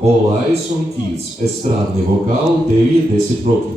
Олайсон Кіц. Естрадний вокал 9-10 років.